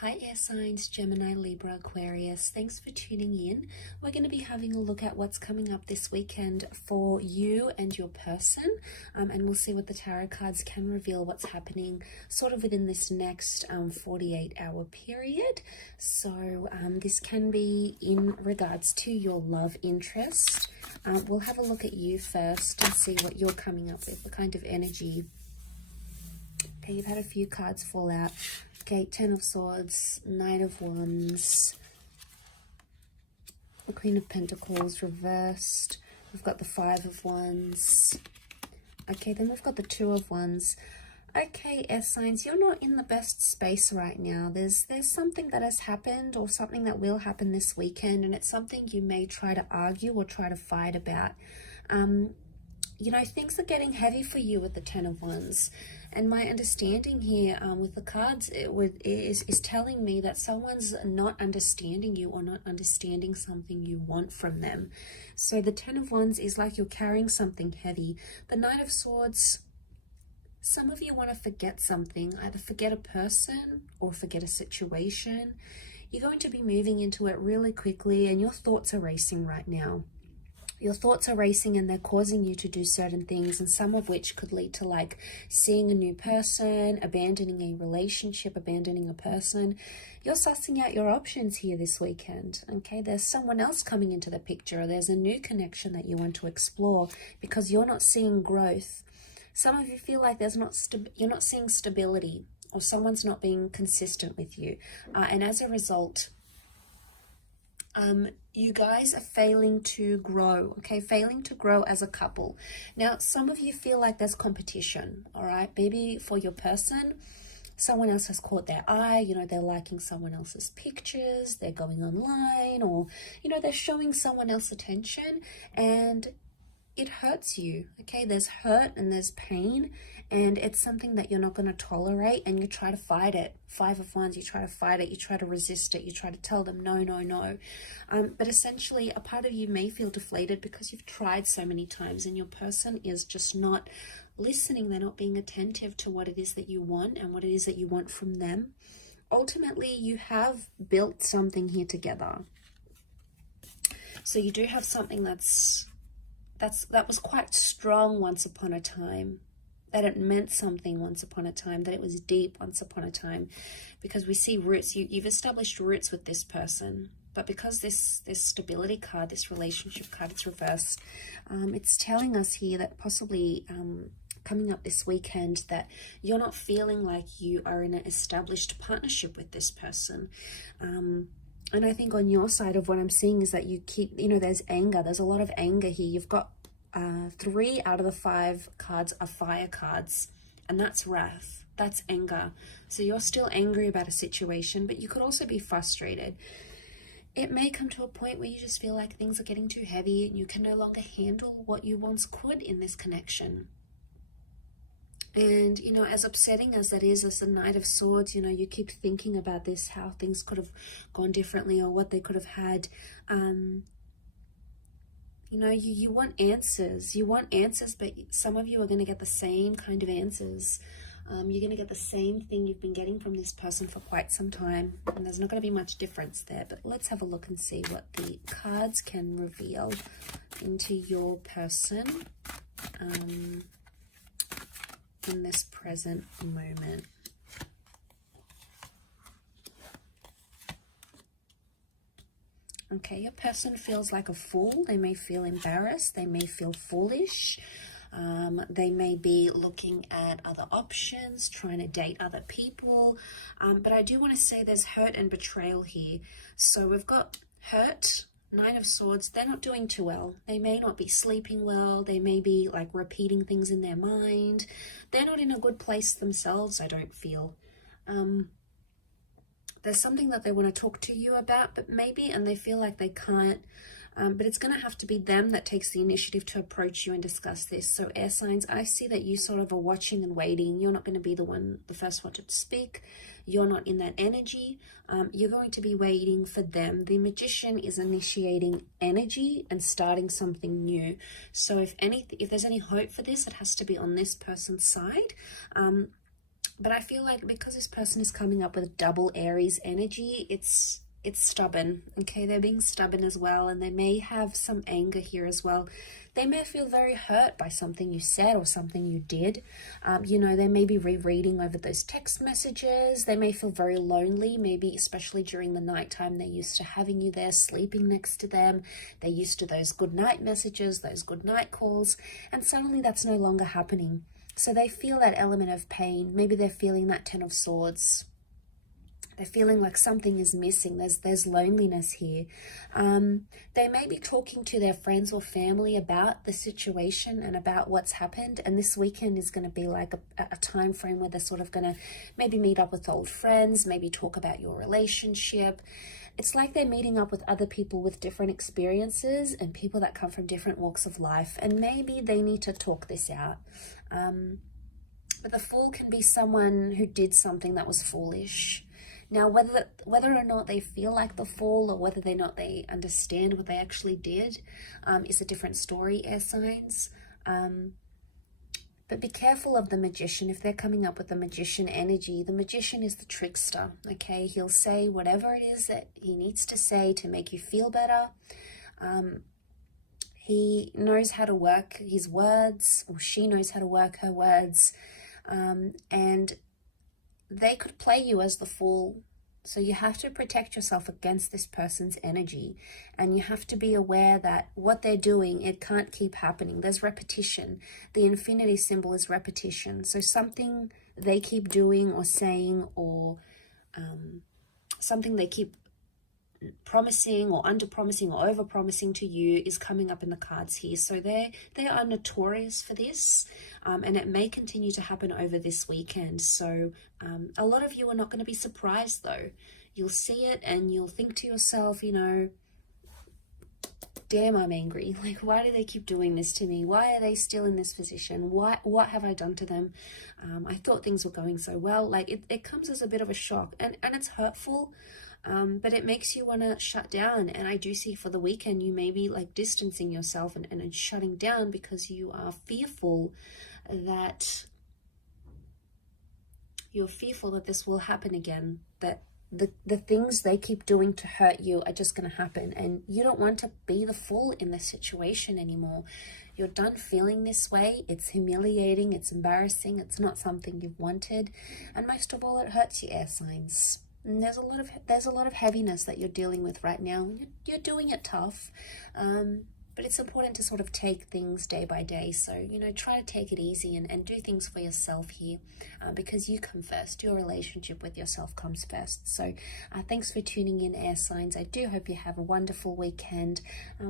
Hi air signs, Gemini, Libra, Aquarius. Thanks for tuning in. We're going to be having a look at what's coming up this weekend for you and your person. And we'll see what the tarot cards can reveal what's happening sort of within this next 48-hour period. So this can be in regards to your love interest. We'll have a look at you first and see what you're coming up with, the kind of energy. Okay, you've had a few cards fall out. Okay, Ten of Swords, Knight of Wands, the Queen of Pentacles reversed. We've got the Five of Wands. Okay, then we've got the Two of Wands. Okay, air signs, you're not in the best space right now. There's something that has happened or something that will happen this weekend, and it's something you may try to argue or try to fight about. You know, things are getting heavy for you with the Ten of Wands. And my understanding here with the cards is telling me that someone's not understanding you or not understanding something you want from them. So the Ten of Wands is like you're carrying something heavy. The Knight of Swords, some of you want to forget something, either forget a person or forget a situation. You're going to be moving into it really quickly and your thoughts are racing right now. Your thoughts are racing and they're causing you to do certain things, and some of which could lead to like seeing a new person, abandoning a relationship, abandoning a person. You're sussing out your options here this weekend, okay? There's someone else coming into the picture. There's a new connection that you want to explore because you're not seeing growth. Some of you feel like you're not seeing stability, or someone's not being consistent with you. And as a result, you guys are failing to grow, okay? Failing to grow as a couple. Now, some of you feel like there's competition, all right? Maybe for your person, someone else has caught their eye, you know, they're liking someone else's pictures, they're going online, or, you know, they're showing someone else attention, and it hurts you, okay? There's hurt and there's pain, and it's something that you're not going to tolerate, and you try to fight it. Five of Wands, you try to fight it, you try to resist it, you try to tell them no, no, no. But essentially, a part of you may feel deflated because you've tried so many times and your person is just not listening. They're not being attentive to what it is that you want and what it is that you want from them. Ultimately, you have built something here together. So you do have something that was quite strong once upon a time, that it meant something once upon a time, that it was deep once upon a time, because we see roots. You've established roots with this person, but because this stability card, this relationship card, it's reversed, it's telling us here that possibly coming up this weekend that you're not feeling like you are in an established partnership with this person. And I think on your side of what I'm seeing is that you keep, you know, there's anger. There's a lot of anger here. You've got 3 out of the 5 cards are fire cards, and that's wrath. That's anger. So you're still angry about a situation, but you could also be frustrated. It may come to a point where you just feel like things are getting too heavy and you can no longer handle what you once could in this connection. And, you know, as upsetting as that is, as the Knight of Swords, you know, you keep thinking about this, how things could have gone differently or what they could have had. You know, you want answers. You want answers, but some of you are going to get the same kind of answers. You're going to get the same thing you've been getting from this person for quite some time. And there's not going to be much difference there. But let's have a look and see what the cards can reveal into your person in this present moment. Okay, your person feels like a fool. They may feel embarrassed. They may feel foolish. They may be looking at other options, trying to date other people. But I do want to say there's hurt and betrayal here. So we've got hurt, Nine of Swords. They're not doing too well. They may not be sleeping well. They may be like repeating things in their mind. They're not in a good place themselves, I don't feel. There's something that they want to talk to you about, but maybe, and they feel like they can't, but it's going to have to be them that takes the initiative to approach you and discuss this. So air signs, I see that you sort of are watching and waiting. You're not going to be the first one to speak. You're not in that energy. You're going to be waiting for them. The Magician is initiating energy and starting something new. So if there's any hope for this, it has to be on this person's side. But I feel like because this person is coming up with double Aries energy, it's stubborn. Okay, they're being stubborn as well, and they may have some anger here as well. They may feel very hurt by something you said or something you did. You know, they may be rereading over those text messages. They may feel very lonely, maybe especially during the nighttime. They're used to having you there, sleeping next to them. They're used to those good night messages, those good night calls, and suddenly that's no longer happening. So they feel that element of pain. Maybe they're feeling that Ten of Swords. They're feeling like something is missing. There's loneliness here. They may be talking to their friends or family about the situation and about what's happened. And this weekend is going to be like a time frame where they're sort of going to maybe meet up with old friends, maybe talk about your relationship. It's like they're meeting up with other people with different experiences and people that come from different walks of life. And maybe they need to talk this out. But the Fool can be someone who did something that was foolish. Now, whether or not they feel like the Fool, or whether or not they understand what they actually did, is a different story, air signs. But be careful of the Magician. If they're coming up with the Magician energy, the Magician is the trickster, okay? He'll say whatever it is that he needs to say to make you feel better. He knows how to work his words, or she knows how to work her words. And they could play you as the Fool. So you have to protect yourself against this person's energy. And you have to be aware that what they're doing, it can't keep happening. There's repetition. The infinity symbol is repetition. So something they keep doing or saying, or something they keep promising or under promising or over promising to you is coming up in the cards here. So they are notorious for this, and it may continue to happen over this weekend. So a lot of you are not going to be surprised though. You'll see it and you'll think to yourself, you know, damn, I'm angry. Like, why do they keep doing this to me? Why are they still in this position? What have I done to them? I thought things were going so well. Like, it comes as a bit of a shock, and it's hurtful. But it makes you want to shut down. And I do see for the weekend, you may be like distancing yourself and shutting down because you are fearful that this will happen again, that the things they keep doing to hurt you are just going to happen. And you don't want to be the Fool in this situation anymore. You're done feeling this way. It's humiliating. It's embarrassing. It's not something you've wanted. And most of all, it hurts you, air signs. And there's a lot of heaviness that you're dealing with right now. You're doing it tough, but it's important to sort of take things day by day. So, you know, try to take it easy and do things for yourself here, because you come first. Your relationship with yourself comes first. So thanks for tuning in, air signs. I do hope you have a wonderful weekend.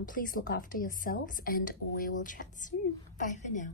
Please look after yourselves, and we will chat soon. Bye for now.